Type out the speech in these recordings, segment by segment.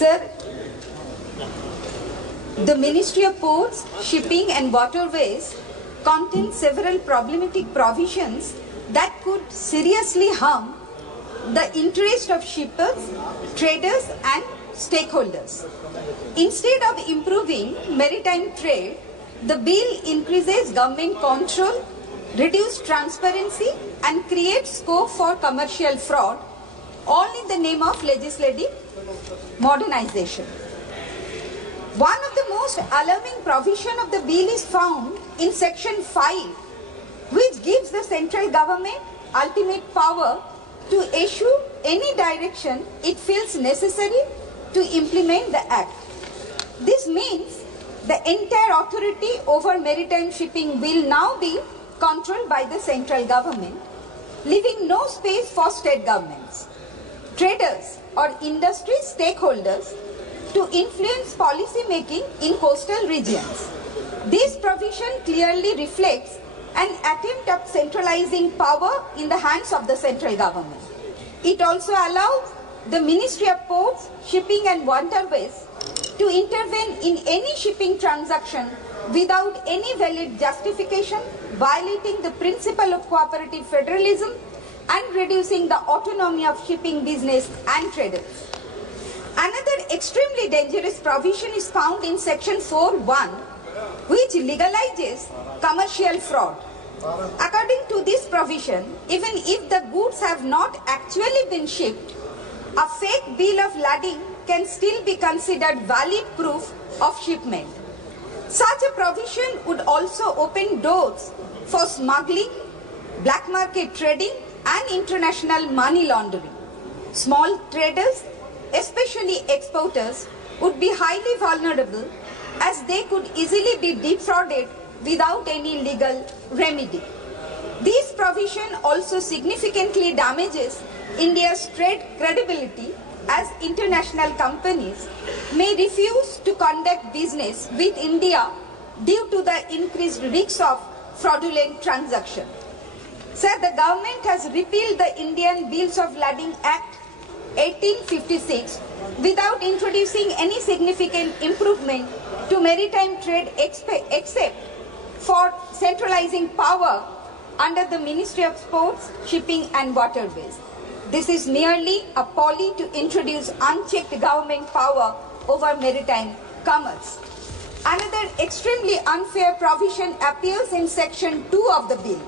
Sir, the Ministry of Ports, Shipping and Waterways contains several problematic provisions that could seriously harm the interest of shippers, traders and stakeholders. Instead of improving maritime trade, the bill increases government control, reduces transparency and creates scope for commercial fraud, all in the name of legislative modernization. One of the most alarming provisions of the bill is found in Section 5, which gives the central government ultimate power to issue any direction it feels necessary to implement the Act. This means the entire authority over maritime shipping will now be controlled by the central government, leaving no space for state governments, traders or industry stakeholders to influence policy making in coastal regions. This provision clearly reflects an attempt at centralizing power in the hands of the central government. It also allows the Ministry of Ports, Shipping and Waterways to intervene in any shipping transaction without any valid justification, violating the principle of cooperative federalism and reducing the autonomy of shipping business and traders. Another extremely dangerous provision is found in Section 4(1), which legalizes commercial fraud. According to this provision, even if the goods have not actually been shipped, a fake bill of lading can still be considered valid proof of shipment. Such a provision would also open doors for smuggling, black market trading and international money laundering. Small traders, especially exporters, would be highly vulnerable as they could easily be defrauded without any legal remedy. This provision also significantly damages India's trade credibility as international companies may refuse to conduct business with India due to the increased risks of fraudulent transactions. Sir, the government has repealed the Indian Bills of Lading Act 1856 without introducing any significant improvement to maritime trade except for centralizing power under the Ministry of Ports, Shipping and Waterways. This is merely a ploy to introduce unchecked government power over maritime commerce. Another extremely unfair provision appears in Section 2 of the bill,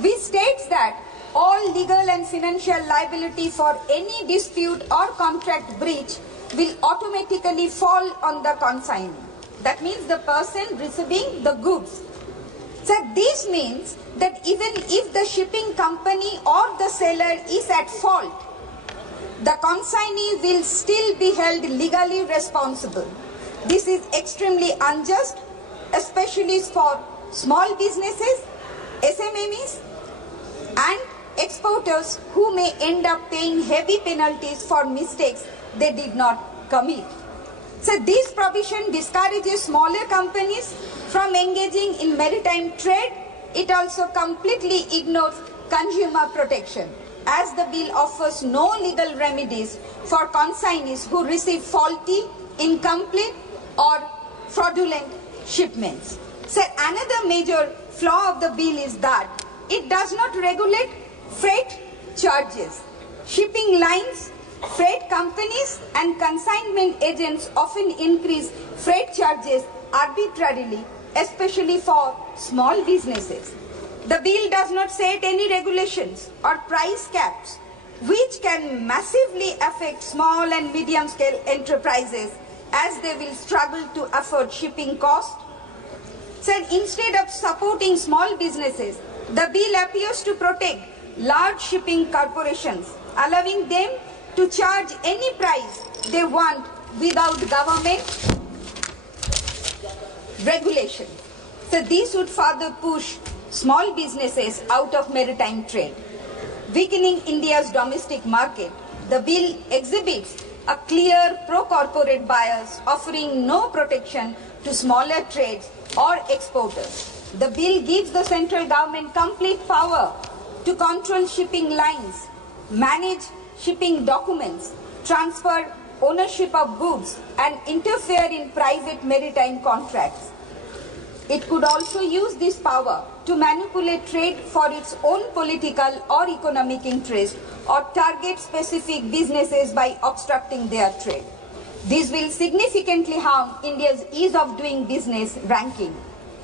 which states that all legal and financial liability for any dispute or contract breach will automatically fall on the consignee. That means the person receiving the goods. So this means that even if the shipping company or the seller is at fault, the consignee will still be held legally responsible. This is extremely unjust, especially for small businesses, SMEs, and exporters who may end up paying heavy penalties for mistakes they did not commit. So this provision discourages smaller companies from engaging in maritime trade. It also completely ignores consumer protection, as the bill offers no legal remedies for consignees who receive faulty, incomplete or fraudulent shipments. So another major flaw of the bill is that it does not regulate freight charges. Shipping lines, freight companies and consignment agents often increase freight charges arbitrarily, especially for small businesses. The bill does not set any regulations or price caps, which can massively affect small and medium-scale enterprises as they will struggle to afford shipping costs. So instead of supporting small businesses, the bill appears to protect large shipping corporations, allowing them to charge any price they want without government regulation. So this would further push small businesses out of maritime trade. Weakening India's domestic market, the bill exhibits a clear pro-corporate bias, offering no protection to smaller trades or exporters. The bill gives the central government complete power to control shipping lines, manage shipping documents, transfer ownership of goods and interfere in private maritime contracts. It could also use this power to manipulate trade for its own political or economic interest or target specific businesses by obstructing their trade. This will significantly harm India's ease of doing business ranking,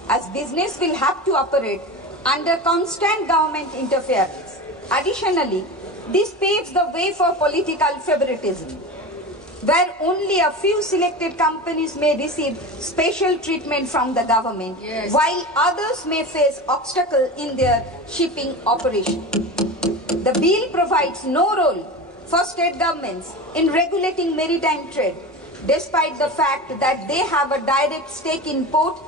as business will have to operate under constant government interference. Additionally, this paves the way for political favoritism, where only a few selected companies may receive special treatment from the government, while others may face obstacles in their shipping operation. The bill provides no role for state governments in regulating maritime trade, despite the fact that they have a direct stake in port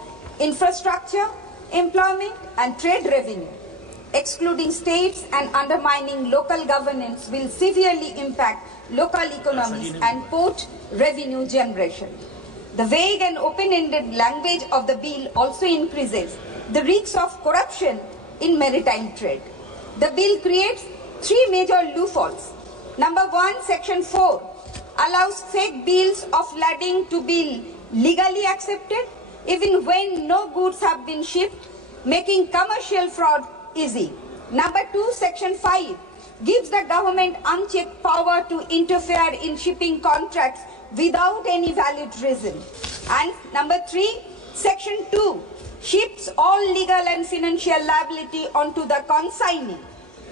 infrastructure, employment and trade revenue. Excluding states and undermining local governance will severely impact local economies and port revenue generation. The vague and open-ended language of the bill also increases the risks of corruption in maritime trade. The bill creates three major loopholes. Number one, Section 4 allows fake bills of lading to be legally accepted even when no goods have been shipped, making commercial fraud easy. Number two, Section 5 gives the government unchecked power to interfere in shipping contracts without any valid reason. And number three, Section 2 shifts all legal and financial liability onto the consignee,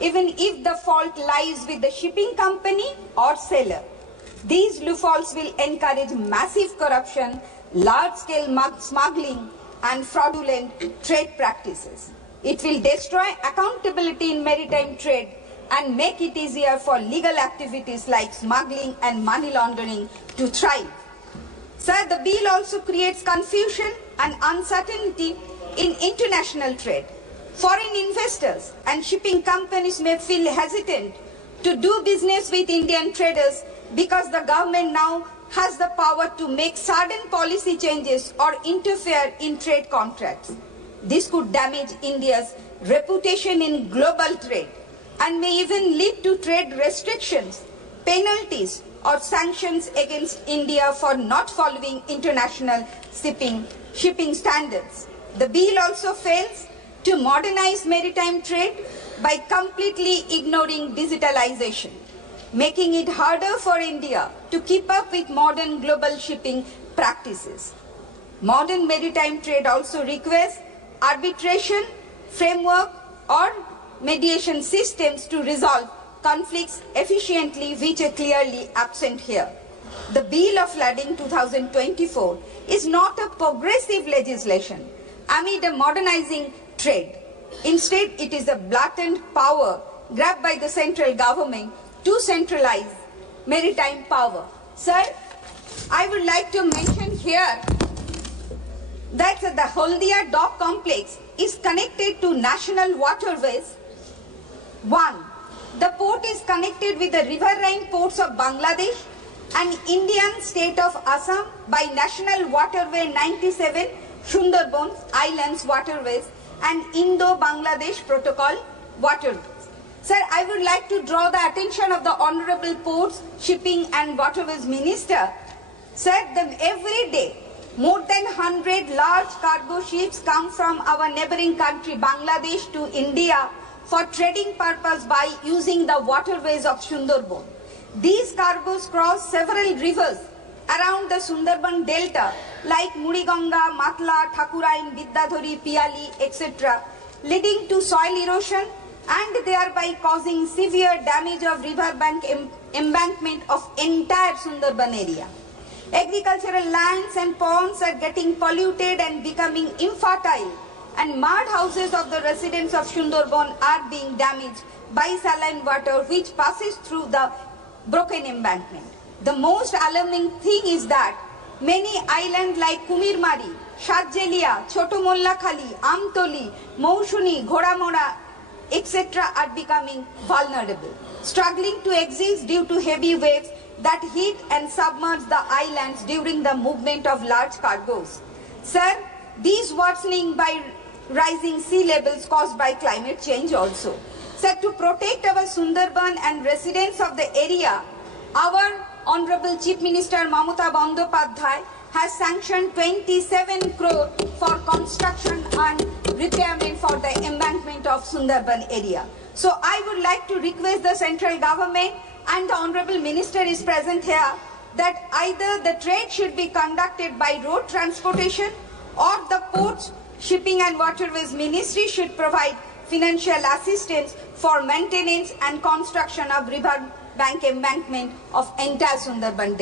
even if the fault lies with the shipping company or seller. These loopholes will encourage massive corruption, large-scale smuggling, and fraudulent trade practices. It will destroy accountability in maritime trade and make it easier for legal activities like smuggling and money laundering to thrive. Sir, the bill also creates confusion and uncertainty in international trade. Foreign investors and shipping companies may feel hesitant to do business with Indian traders because the government now has the power to make sudden policy changes or interfere in trade contracts. This could damage India's reputation in global trade and may even lead to trade restrictions, penalties, or sanctions against India for not following international shipping standards. The bill also fails to modernize maritime trade by completely ignoring digitalization, making it harder for India to keep up with modern global shipping practices. Modern maritime trade also requires arbitration, framework, or mediation systems to resolve conflicts efficiently, which are clearly absent here. The Bill of Lading 2024 is not a progressive legislation amid a modernizing trade. Instead, it is a blatant power grabbed by the central government to centralize maritime power. Sir, I would like to mention here that the Haldia Dock Complex is connected to national waterways. 1. The port is connected with the riverine ports of Bangladesh and Indian state of Assam by National Waterway 97 Sundarban Islands Waterways and Indo-Bangladesh Protocol Waterways. Sir, I would like to draw the attention of the Honorable Ports, Shipping and Waterways Minister. Sir, every day more than 100 large cargo ships come from our neighboring country Bangladesh to India for trading purpose by using the waterways of Sundarban. These cargoes cross several rivers around the Sundarban Delta like Muriganga, Matla, Thakurain, Vidyadhari, Piali, etc., leading to soil erosion and thereby causing severe damage of riverbank embankment of entire Sundarban area. Agricultural lands and ponds are getting polluted and becoming infertile, and mud houses of the residents of Sundarban are being damaged by saline water which passes through the broken embankment. The most alarming thing is that many islands like Kumirmari, Shadjelia, Choto Mollakhali, Amtoli, Moushuni, Ghoramora, etc. are becoming vulnerable, struggling to exist due to heavy waves that hit and submerge the islands during the movement of large cargoes. Sir, these worsening by rising sea levels caused by climate change also. Sir, to protect our Sundarban and residents of the area, our Honorable Chief Minister Mamata Bandyopadhyay has sanctioned 27 crore for construction and repairment for the embankment of Sundarban area. So I would like to request the central government, and the Honorable Minister is present here, that either the trade should be conducted by road transportation, or the Ports, Shipping and Waterways Ministry should provide financial assistance for maintenance and construction of river bank embankment of entire Sundarban.